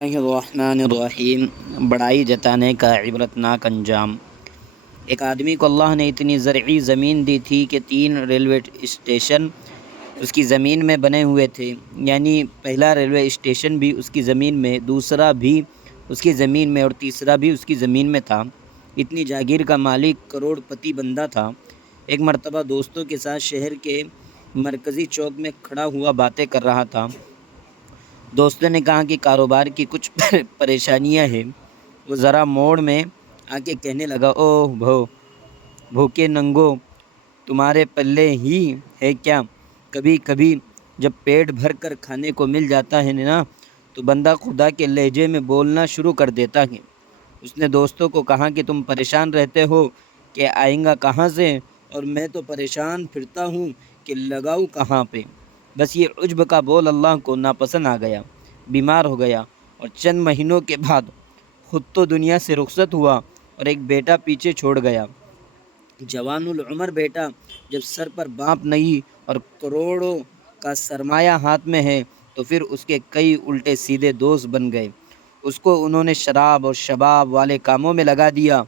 الرحمن الرحیم، بڑائی جتانے کا عبرتناک انجام۔ ایک آدمی کو اللہ نے اتنی زرعی زمین دی تھی کہ 3 ریلوے اسٹیشن اس کی زمین میں بنے ہوئے تھے، یعنی پہلا ریلوے اسٹیشن بھی اس کی زمین میں، دوسرا بھی اس کی زمین میں اور تیسرا بھی اس کی زمین میں تھا۔ اتنی جاگیر کا مالک کروڑ پتی بندہ تھا۔ ایک مرتبہ دوستوں کے ساتھ شہر کے مرکزی چوک میں کھڑا ہوا باتیں کر رہا تھا۔ دوستوں نے کہا کہ کاروبار کی کچھ پریشانیاں ہیں۔ وہ ذرا موڑ میں آ کے کہنے لگا، اوہ بھوکے ننگو، تمہارے پلے ہی ہے کیا؟ کبھی کبھی جب پیٹ بھر کر کھانے کو مل جاتا ہے نا تو بندہ خدا کے لہجے میں بولنا شروع کر دیتا ہے۔ اس نے دوستوں کو کہا کہ تم پریشان رہتے ہو کہ آئیں گا کہاں سے، اور میں تو پریشان پھرتا ہوں کہ لگاؤں کہاں پہ۔ بس یہ عجب کا بول اللہ کو ناپسند آ گیا، بیمار ہو گیا اور چند مہینوں کے بعد خود تو دنیا سے رخصت ہوا اور ایک بیٹا پیچھے چھوڑ گیا۔ جوان العمر بیٹا جب سر پر باپ نہیں اور کروڑوں کا سرمایہ ہاتھ میں ہے تو پھر اس کے کئی الٹے سیدھے دوست بن گئے۔ اس کو انہوں نے شراب اور شباب والے کاموں میں لگا دیا۔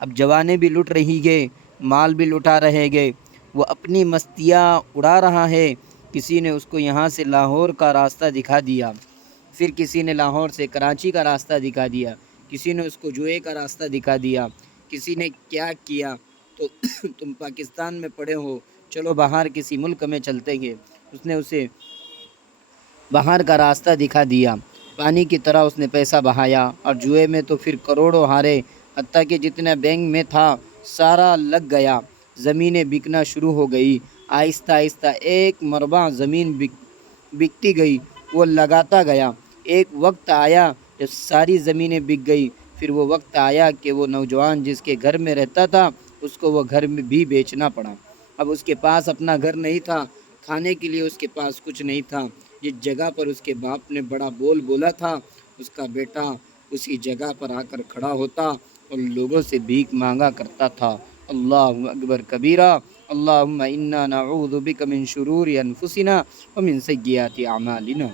اب جوانے بھی لٹ رہی گئے، مال بھی لٹا رہے گئے، وہ اپنی مستیاں اڑا رہا ہے۔ کسی نے اس کو یہاں سے لاہور کا راستہ دکھا دیا، پھر کسی نے لاہور سے کراچی کا راستہ دکھا دیا، کسی نے اس کو جوئے کا راستہ دکھا دیا، کسی نے کیا کیا تو تم پاکستان میں پڑے ہو، چلو باہر کسی ملک میں چلتے ہیں۔ اس نے اسے باہر کا راستہ دکھا دیا۔ پانی کی طرح اس نے پیسہ بہایا اور جوئے میں تو پھر کروڑوں ہارے، حتیٰ کہ جتنا بینک میں تھا سارا لگ گیا۔ زمینیں بکنا شروع ہو گئی۔ آہستہ آہستہ ایک مربع زمین بکتی گئی، وہ لگاتا گیا۔ ایک وقت آیا جب ساری زمینیں بک گئی۔ پھر وہ وقت آیا کہ وہ نوجوان جس کے گھر میں رہتا تھا اس کو وہ گھر میں بھی بیچنا پڑا۔ اب اس کے پاس اپنا گھر نہیں تھا، کھانے کے لیے اس کے پاس کچھ نہیں تھا۔ جس جگہ پر اس کے باپ نے بڑا بول بولا تھا اس کا بیٹا اسی جگہ پر آ کر کھڑا ہوتا اور لوگوں سے بھیک مانگا کرتا تھا۔ اللہ اکبر کبیرہ۔ اللہم انا نعوذ بک من شرور انفسنا ومن سیئات اعمالنا۔